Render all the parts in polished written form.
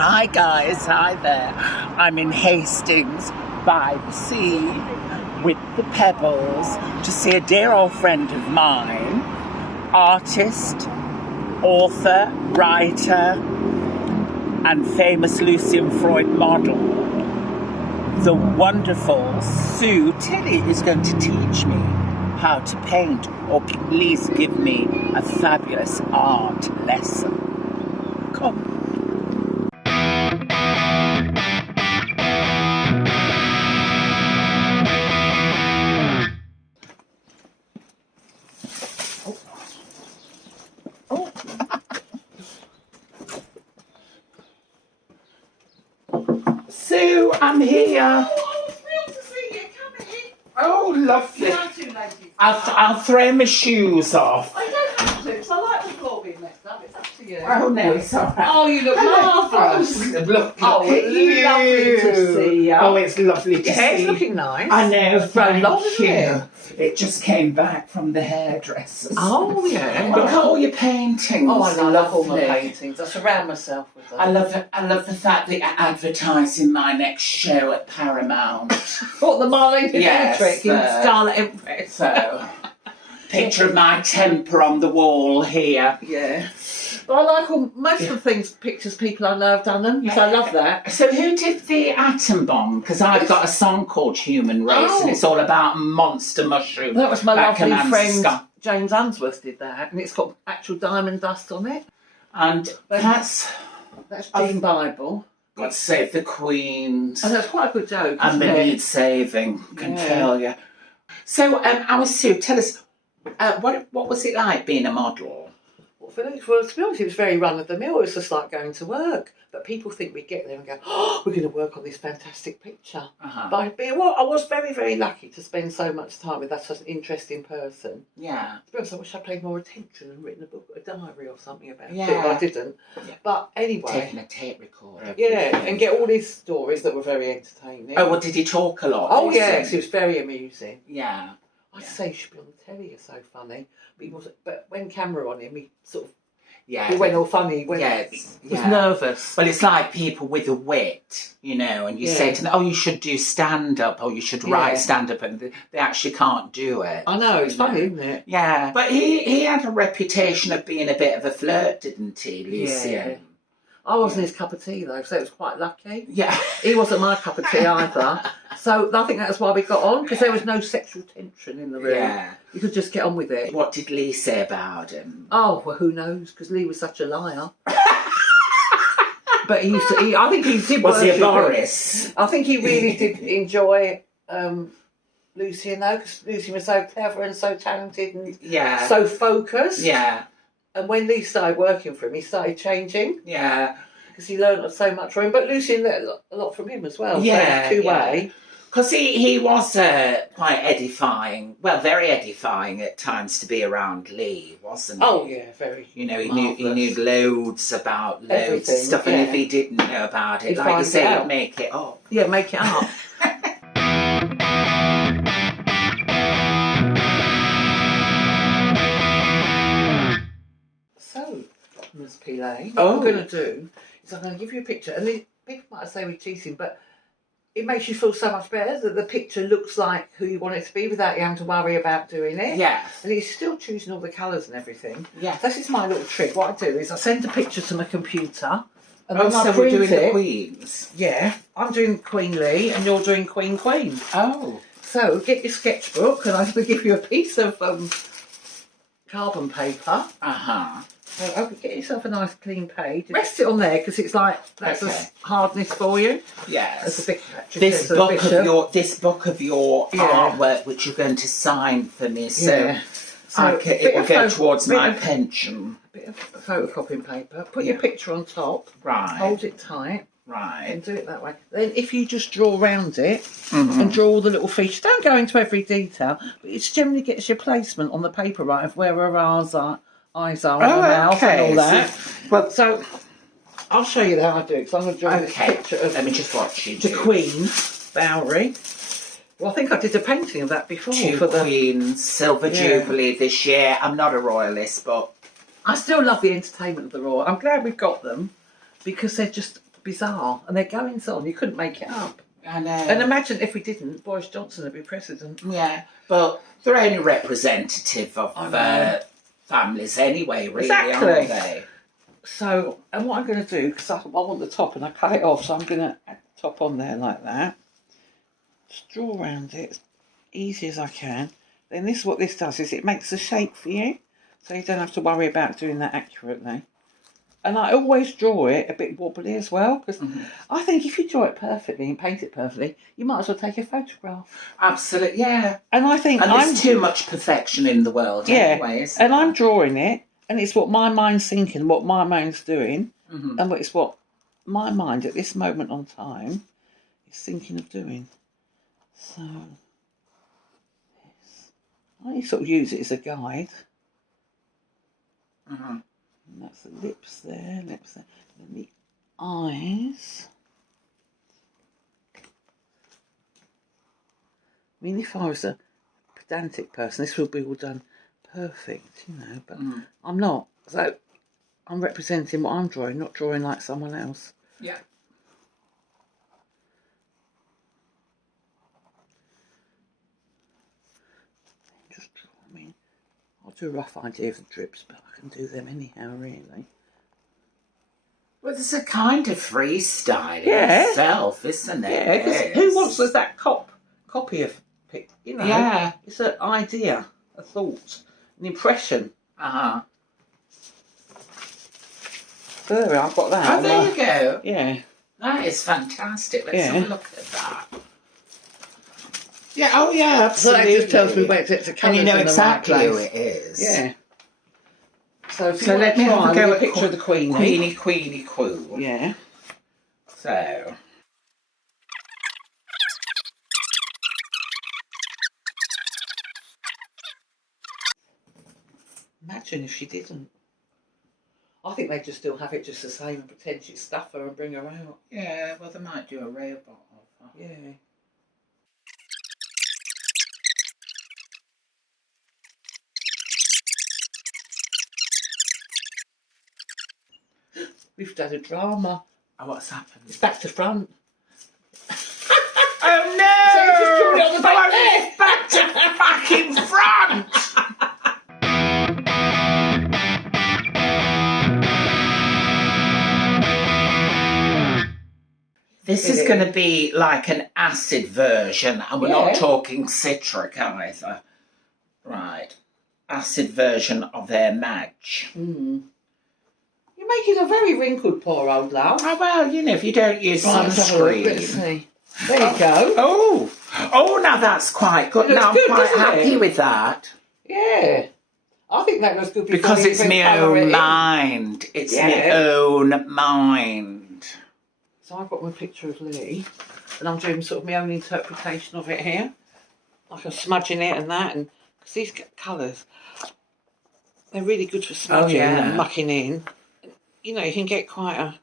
Hi guys, hi there. I'm in Hastings by the sea with the pebbles to see a dear old friend of mine, artist, author, writer, and famous Lucian Freud model. The wonderful Sue Tilley is going to teach me how to paint, or at least give me a fabulous art lesson. Come. Sue, I'm here. Oh, thrilled to see you. Come in. Oh, lovely. How do, ladies? I'll throw my shoes off. I don't have to, because I like the floor being messed up. It's up to you. Oh, no, it's all right. Oh, you look marvellous. Oh, look Oh, at you. lovely to see you. Oh, it's lovely to Your see hair's you. looking nice. I know, thank long, isn't you. it? It just came back from the hairdressers. Oh, yeah. Look at all your paintings. Oh, I love all my Lovely. paintings. I surround myself with them. I love the fact that you're advertising my next show at Paramount. What, the Marlene Yes, trick in Scarlet Empress? So, picture of my temper on the wall here. Yeah. Well, I like most of the things, pictures people I know have done them, so I love that. So who did the atom bomb? Because I've got a song called Human Race and it's all about monster mushrooms. That was my lovely friend Scott. James Unsworth did that, and it's got actual diamond dust on it. And that's Jean Bible. God Save the Queens. And that's quite a good joke. And isn't the it? need saving, can Yeah. tell you. So, our Sue, tell us, what was it like being a model? Well, to be honest, it was very run of the mill. It was just like going to work. But people think we get there and go, oh, we're going to work on this fantastic picture. Uh-huh. But I was very, very lucky to spend so much time with such an interesting person. Yeah. To be honest, I wish I'd paid more attention and written a book, a diary or something about Yeah. it, but I didn't. Yeah. But anyway. Taking a tape recorder. Yeah, and get all these stories that were very entertaining. Oh, well, did he talk a lot? Oh, Lucy? yes, it was very amusing. Yeah. I'd say he should be on the telly, you're so funny. But he wasn't. But when camera on him, he sort of Yeah. he went all funny. He was nervous. Well, it's like people with a wit, you know, and you say to them, oh, you should do stand-up, or you should write stand-up, and they actually can't do it. I know, it's funny, isn't it? Yeah. But he had a reputation of being a bit of a flirt, didn't he, Lucian? Yeah. I wasn't his cup of tea, though, so it was quite lucky. Yeah. He wasn't my cup of tea either. So I think that's why we got on, because there was no sexual tension in the room. Yeah. You could just get on with it. What did Leigh say about him? Oh, well, who knows, because Leigh was such a liar. But I think he did. Was he a worship Boris? him. I think he really did enjoy Lucian, though, because Lucian was so clever and so talented and so focused. Yeah. And when Leigh started working for him, he started changing. Yeah. Because he learned so much from him. But Lucian learned a lot from him as well. Yeah. So two-way. Because he was quite edifying, well, very edifying at times to be around Leigh, wasn't he? Oh, yeah, very. You know, he knew loads about loads Everything, of stuff, and if he didn't know about it, He'd like you find say, it he'd out. make it up. Yeah, make it up. So, Ms. Pillay, what I'm going to do is I'm going to give you a picture, and people might say we're cheating, but it makes you feel so much better that the picture looks like who you want it to be without you having to worry about doing it. Yes. And you're still choosing all the colours and everything. Yes. This is my little trick. What I do is I send a picture to my computer. And Oh, then I so we're print doing it. the Queens. Yeah, I'm doing Queen Leigh and you're doing Queen. Oh. So get your sketchbook and I'm going to give you a piece of carbon paper. Uh-huh. So get yourself a nice clean page. Rest it on there because it's like that's Okay. the hardness for you. Yes. That's a big This book of your artwork, which you're going to sign for me, so, So it will go towards my pension. A bit of photocopying paper. Put your picture on top. Right. Hold it tight. Right. And do it that way. Then if you just draw around it and draw all the little features, don't go into every detail, but it generally gets your placement on the paper right of where her eyes are and her mouth and all that. So I'll show you how I do it, because I'm going to draw this picture of Let me just watch you the Queen, Bowery. Well, I think I did a painting of that before. Two Queens, Silver Jubilee this year. I'm not a royalist, but I still love the entertainment of the Royal. I'm glad we've got them because they're just bizarre and they're goings on. You couldn't make it up. I know. And imagine if we didn't, Boris Johnson would be president. Yeah, but they're only representative of families anyway, really, Exactly. aren't they? So, and what I'm going to do, because I want the top and I cut it off, so I'm going to add the top on there like that. Just draw around it as easy as I can. Then this, what this does is it makes a shape for you, so you don't have to worry about doing that accurately. And I always draw it a bit wobbly as well, because I think if you draw it perfectly and paint it perfectly, you might as well take a photograph. Absolutely, yeah. And I think there's too much perfection in the world anyway, isn't and there? I'm drawing it, and it's what my mind's thinking, what my mind's doing, and it's what my mind at this moment on time is thinking of doing. So, I sort of use it as a guide. And that's the lips there, and the eyes. I mean, if I was a pedantic person, this would be all done perfect, you know, but I'm not. So I'm representing what I'm drawing, not drawing like someone else. Yeah. Just draw, I mean, I'll do a rough idea of the drips, but I can do them anyhow, really. Well, there's a kind of freestyle in itself, isn't it? Yeah, because who wants that copy of, you know? Yeah. It's an idea, a thought, an impression. There, I've got that. Oh, there you go. Yeah. That is fantastic. Let's have a look at that. Yeah, oh yeah, absolutely. So that just tells me where to come. And you know in exactly the right who place. it is. Yeah. So let me have a go at picture of the Queenie. Queenie. Yeah. So. Imagine if she didn't. I think they just still have it just the same and pretend she's stuff her and bring her out. Yeah, well, they might do a robot of her. Yeah. We've done a drama. Oh, what's happened? It's back to front. Oh no! So you just draw it on the back there. Back to fucking front! This is going to be like an acid version, and we're not talking citric either. Right. Acid version of their match. You're making a very wrinkled poor old love. Oh, well, you know, if you don't use sunscreen. Let's see. There you go. Oh, now that's quite good. Now I'm quite happy with that. Yeah. I think that looks good. Because it's my own mind. It's my own mind. So I've got my picture of Leigh, and I'm doing sort of my own interpretation of it here. Like I'm smudging it and that, and because these colours, they're really good for smudging and mucking in. You know, you can get quite a...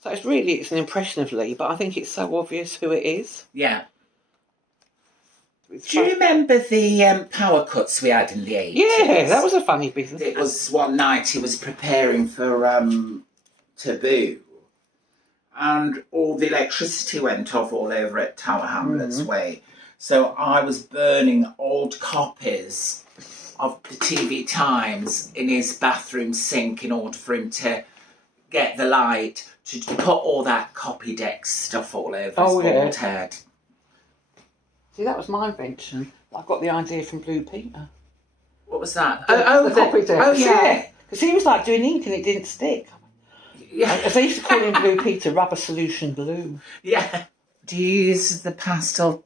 So it's an impression of Leigh, but I think it's so obvious who it is. Yeah. Do you remember the power cuts we had in the 80s? Yeah, that was a funny business. It was one night he was preparing for Taboo, and all the electricity went off all over at Tower Hamlets Way. So I was burning old copies of the TV Times in his bathroom sink in order for him to get the light to put all that copy deck stuff all over his bald head. See, that was my invention. I got the idea from Blue Peter. What was that? The copy deck. Oh, yeah. Because he was like doing ink and it didn't stick. Yeah. As they used to call him Blue Peter, rubber solution blue. Yeah. Do you use the pastel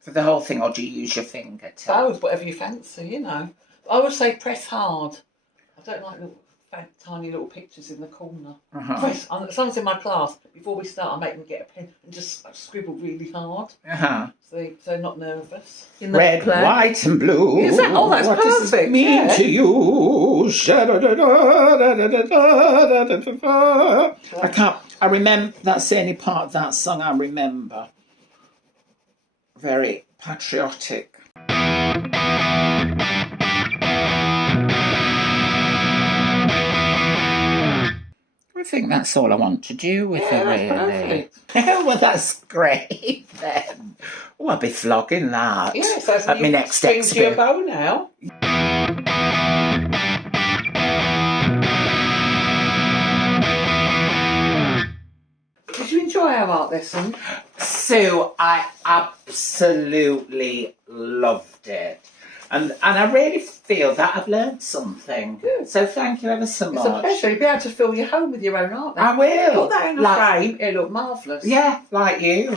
for the whole thing, or do you use your finger? Both, whatever you fancy, you know. I would say press hard. I don't like little tiny little pictures in the corner. Press. Someone's in my class. Before we start, I make them get a pen and just scribble really hard. So they're not nervous. In the Red, white, and blue. Is that? Oh, that's what perfect. Does it mean to you? I can't. I remember. That's the only part of that song I remember. Very patriotic. think that's all I want to do with her, really. Perfect. Well, that's great then. Oh, I'll be flogging that. Yes, that's at my next strings to your exhibition. bow now. Did you enjoy our art lesson? Sue, I absolutely loved it. And I really feel that I've learned something. Good. So thank you ever so much. It's a pleasure. You'll be able to fill your home with your own art. I will. Put that in a frame. It'll look marvellous. Yeah, like you.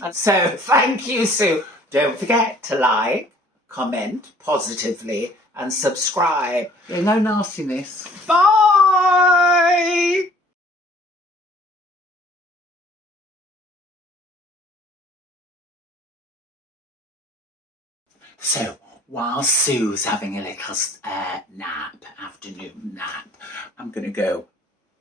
And so thank you, Sue. Don't forget to like, comment positively and subscribe. Yeah, no nastiness. Bye! So, while Sue's having a little afternoon nap, I'm going to go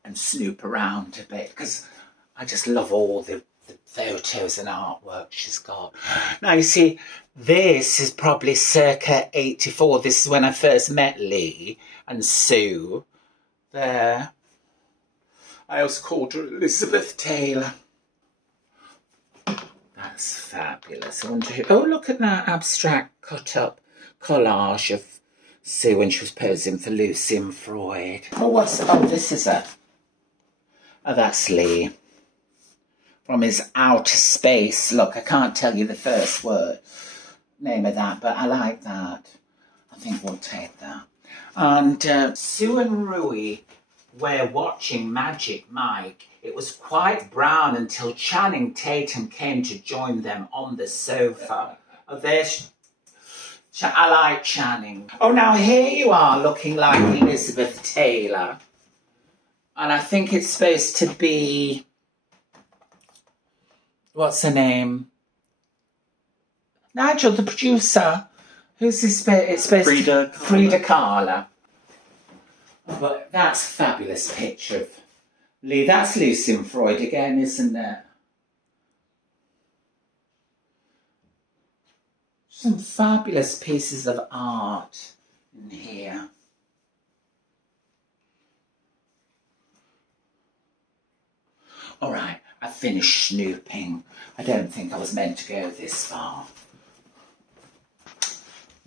and snoop around a bit because I just love all the photos and artwork she's got. Now, you see, this is probably circa 84. This is when I first met Leigh and Sue. There. I also called her Elizabeth Taylor. That's fabulous. I wonder who... Oh, look at that abstract cut-up collage of Sue when she was posing for Lucian Freud. Oh, what's... Oh, this is a... Oh, that's Leigh. From his Outer Space. Look, I can't tell you the first name of that, but I like that. I think we'll take that. And Sue and Rui were watching Magic Mike. It was quite brown until Channing Tatum came to join them on the sofa. Oh, there's... I like Channing. Oh, now here you are looking like Elizabeth Taylor. And I think it's supposed to be... What's her name? Nigel, the producer. Who's this? It's supposed Frida to... Frida Kahlo. But that's a fabulous picture of Leigh. That's Lucian Freud again, isn't it? Some fabulous pieces of art in here. All right, I finished snooping. I don't think I was meant to go this far.